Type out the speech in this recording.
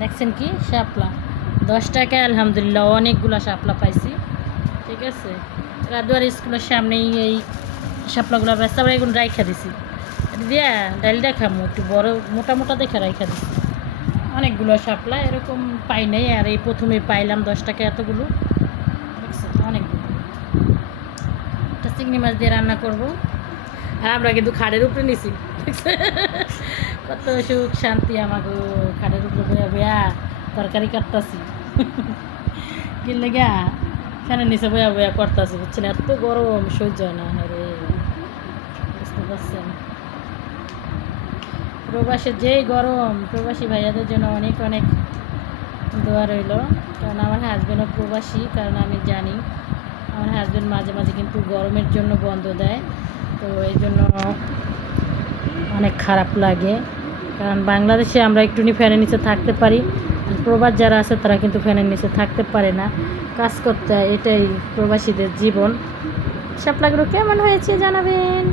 দেখছেন কি শাপলা 10 টাকায় আলহামদুলিল্লাহ অনেকগুলো শাপলা পাইছি। ঠিক আছে, রাদুয়ার স্কুলের সামনেই এই শাপলাগুলো ব্যস্ত আমরা এগুলো রাইখা দিছি দিয়া ডালটা খামো একটু বড় মোটা মোটা দেখে রাইখা দিছি। অনেকগুলো শাপলা এরকম পাই নাই, আর এই প্রথমে পাইলাম 10 টাকা এতগুলো। দেখছেন অনেকগুলো। একটা চিংড়ি মাছ দিয়ে রান্না করব, আর আমরা কিন্তু খাড়ের উপরে নিছি। কত সুখ শান্তি আমাকে খাড়ের উপরে বয়া বয়া তরকারি কাটতাছি। কিনলে গা ফ্যানের নিচে বয়া বয়া করতেছি, বুঝছেন এত গরম সহ্য হয় না। আরে বুঝতে পারছেন, প্রবাসে যেই গরম, প্রবাসী ভাইয়াদের জন্য অনেক অনেক দোয়া রইল। কারণ আমার হাজব্যান্ডও প্রবাসী, কারণ আমি জানি আমার হাজব্যান্ড মাঝে মাঝে কিন্তু গরমের জন্য বন্ধ দেয়, তো এই জন্য অনেক খারাপ লাগে। কারণ বাংলাদেশে আমরা একটুনি ফ্যানের নিচে থাকতে পারি, আর প্রবাস যারা আছে তারা কিন্তু ফ্যানের নিচে থাকতে পারে না, কাজ করতে হয়। এটাই প্রবাসীদের জীবন। শাপলাগুলো কেমন হয়েছে জানাবেন।